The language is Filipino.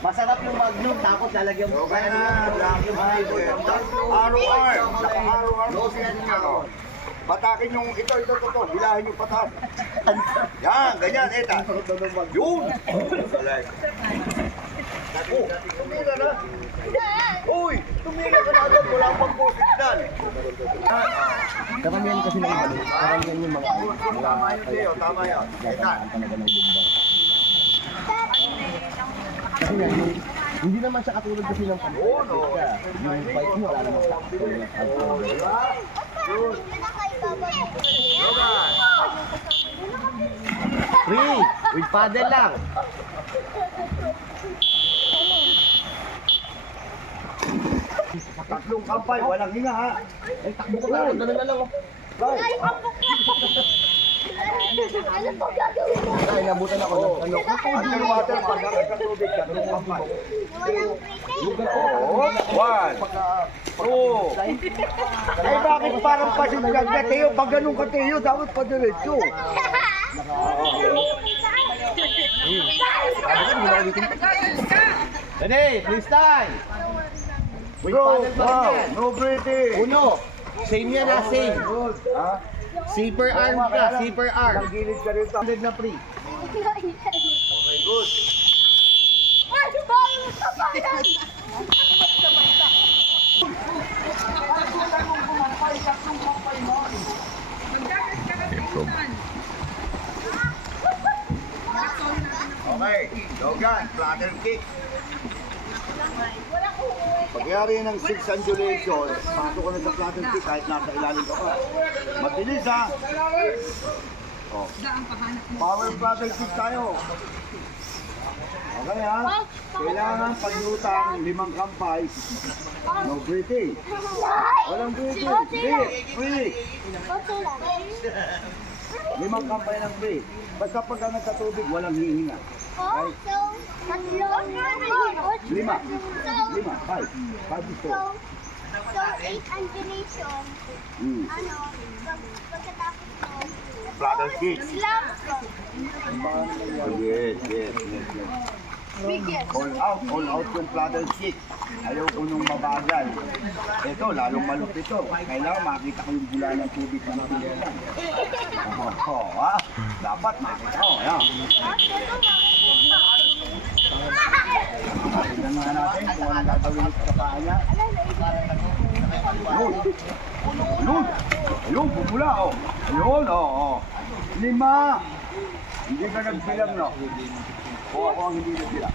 Masarap yung Magnum, tapos lalagyan mo. Okay na, araw-araw. Araw-araw. Patakin yung ito. Hilahin yung patas. Yan, ganyan, eta. Yun. Tumila na. Uy, tumila ka na agad. Wala pang pusit-dan. Karamihan kasi ng ano, karamihan yung mga Tama yun, Leo. Tama yun. Eta. talaga ng lumbar. Kasi nga, hindi naman siya katulad kasi ng pag-bike. Yung bike mo, wala naman sa Free! With paddle lang! Tatlong kampay, walang hinga ha. Ay, takbo ko lang, ganun na lang. Ay, ambok na po. Ano po gagawin mo? Ay, nabutan ako ng ano. Underwater, pag nakakatubig, tatlong kampay. Walang pretty. Oo, one, two. Ay, bakit parang pasiglag na Teo? Pag ganun ka Teo, dapat pa diretso. Ready, freestyle! With Go, paddle pa rin wow, yan. no breathing. Uno, same yan ha, same. Good, ha? Zipper arm ka, zipper arm. Nagilid ka rito. 100 na free. Okay, good. Ay, bago sa bayan! Okay, Logan, flatter kick. Pagyari ng 6 undulation, pasok ka na sa flatter kick kahit nasa ilalim ka pa. Mabilis ha. Oh. Power flatter kick tayo. Okay ha. Kailangan paglutang 5 kampay. No breathing. Walang breathing. Hindi. Free. Okay lang. 5 kampay lang free. Basta pag nagkatubig, walang hihinga. Oh, so, tatlo. 5. 5. 5 is So, 8 undulation. Ano, pagkatapos mo, Flatter kick. slam. Yes. Bigyan. All out yung flatter kick. Ayaw ko nung mabagal. Ito, lalong malupit ito. Kailangan makita ko yung bula ng tubig na napilan. Ha? Dapat makita ko. Ayan. Tignan nga natin kung anong gagawin ito sa paa niya. Ayun, pupula, oh. Ayun, oh. 5. Hindi ka nagbilang, no? O ako ang hindi nagbilang.